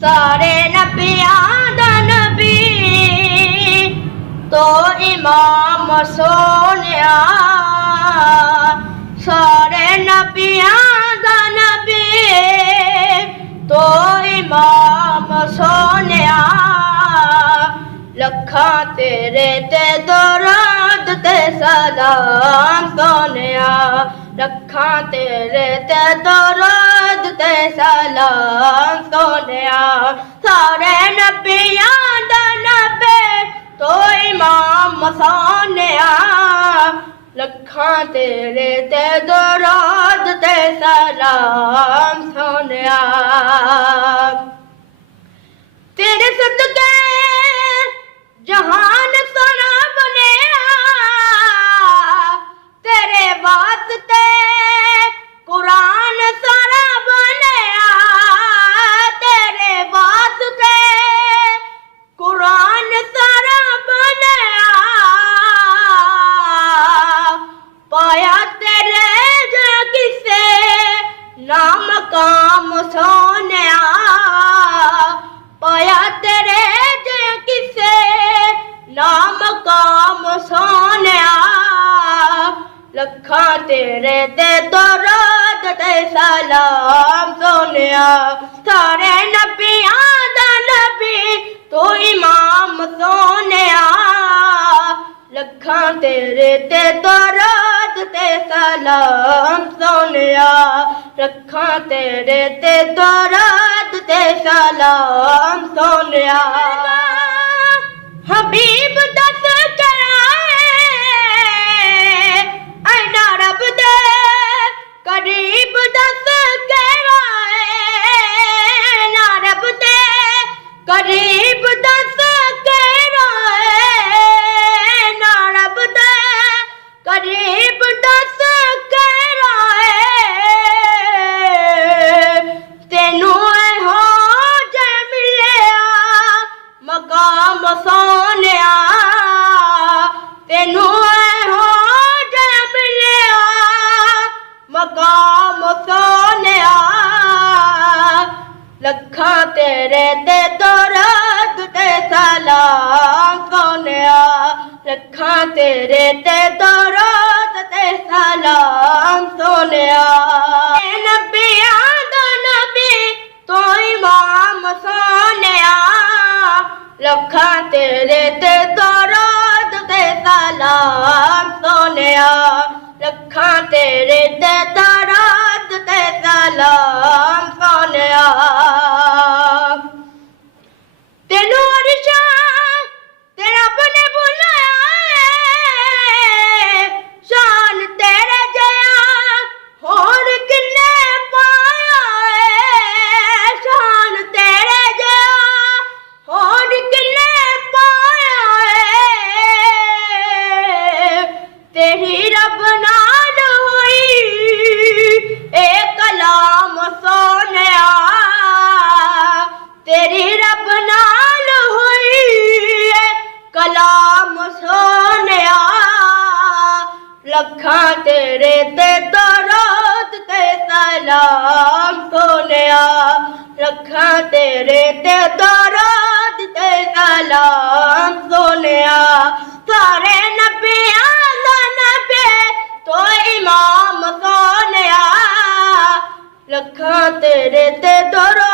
सारे नबियां दा नबी तो इमाम सोनिया। सारे नबियां दा नबी तो इमाम सोनिया। लखां तेरे ते दरूद ते सलाम सोनिया। लखां तेरे ते दरूद ते सलाम सोनिया। सारे नबियां दा नबी तो इमाम सोनिया। लखां तेरे ते दरूद ते सलाम सोनिया। तेरे सदके जहान सोना बनिया। तेरे वास्ते कुरान सारा बनिया। तेरे वास्ते कुरान सारा बनिया। पाया तेरे जो किसे नाम काम सोनिया। पाया तेरे जो किसे नाम काम सोनिया। लखां तेरे ते दरूद ते सलाम सोनिया। सारे नबियां दा नबी तू इमाम सोनिया। लखां तेरे ते दरूद ते सलाम सोनिया। लखां तेरे ते दरूद ते सलाम सोनिया। हबीब दस ऐना रब दे करीब दस ना रब दे करीब दस ना रब दे करीब दस तेनू हो जे मिलिया मकाम सोनिया। तेनू हो जे मिलिया मकाम सोनिया। लखां तेरे ते दरूद ते सलाम सोनिया। लखां तेरे ते दरूद ते सलाम सोनिया। नबियां दा नबी तो इमाम सोनिया। लखां तेरे ते दरूद ते सलाम सोनिया। लखां तेरे ते दरूद ते सलाम सोनिया। तेनू अरशा ते रब ने बुलाया है। शान तेरे जया होर किन्ने पाया है। शान तेरे जया होर किन्ने पाया है। तेरी रब नाल हुई ए कलाम सोनिया। तेरी रब नाल हुई ए कलाम सोनिया। लखां तेरे ते दरूद ते सलाम सोनिया। लखां तेरे ते दरूद ते सलाम सोनिया। सारे नबियां दा नबी तो इमाम सोनिया। लखां तेरे ते दरूद